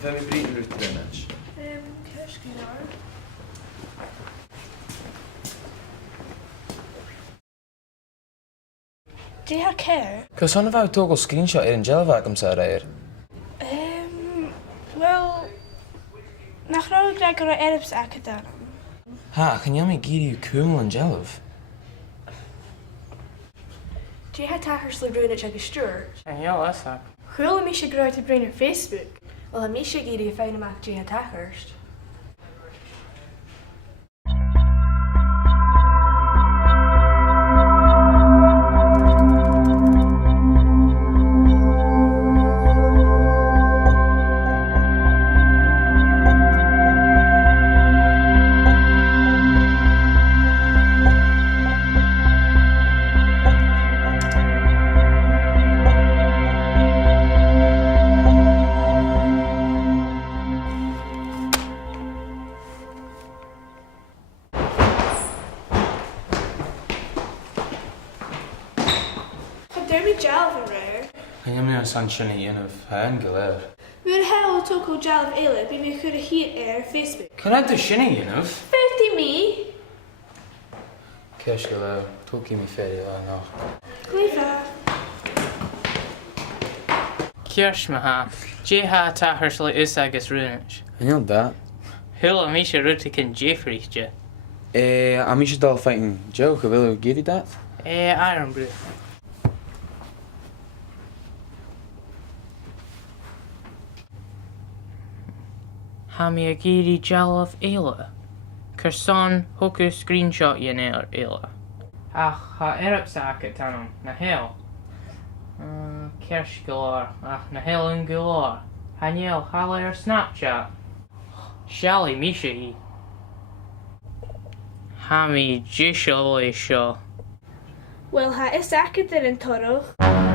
Vem vi bryter ut drømmens? Kanskje da. Do you care? Cos hwn fawr tog o screenshot i'r gelfa am sa rair? Wel, nach rhaid Greg o'r Erbs academ. Ha, chan iawn mi gyd i'w cwml yn gelf? Do you have tachers le brune ag ystwyr? Ja, esa. Chwyl mi eisiau groed i brune ar Facebook. Wel, mi eisiau gyd i fein amach do you have tachers? Dermy jalf yn rare. Chan iawn mi o'n sansiwn i un of hen gilyr. Mi'r hel toco jalf eile by mi chwyd y hyd ar Facebook. Chan ag dy sy'n i un of? 50 mi? Cers gilyr, tog i mi fferi o anoch. Gleifa. Kiers me ha. Je ha tachers le is agus runich. Chan iawn da? Hula mi se rutte kin Jeffrey je. A mi eisiau dal fighting joke, a fel yw gyd i dat? Iron Brew. Ha mi a giri jalaf eile. Kerson hoku screenshot yen eile. Ach, ha erupsak at tanum, na hel. Kersh galar, ach, na hel yn galar. Haniel, hala ar Snapchat. Shally misha hi. Ha mi jishol e sio. Wel, ha is acad yn torwch.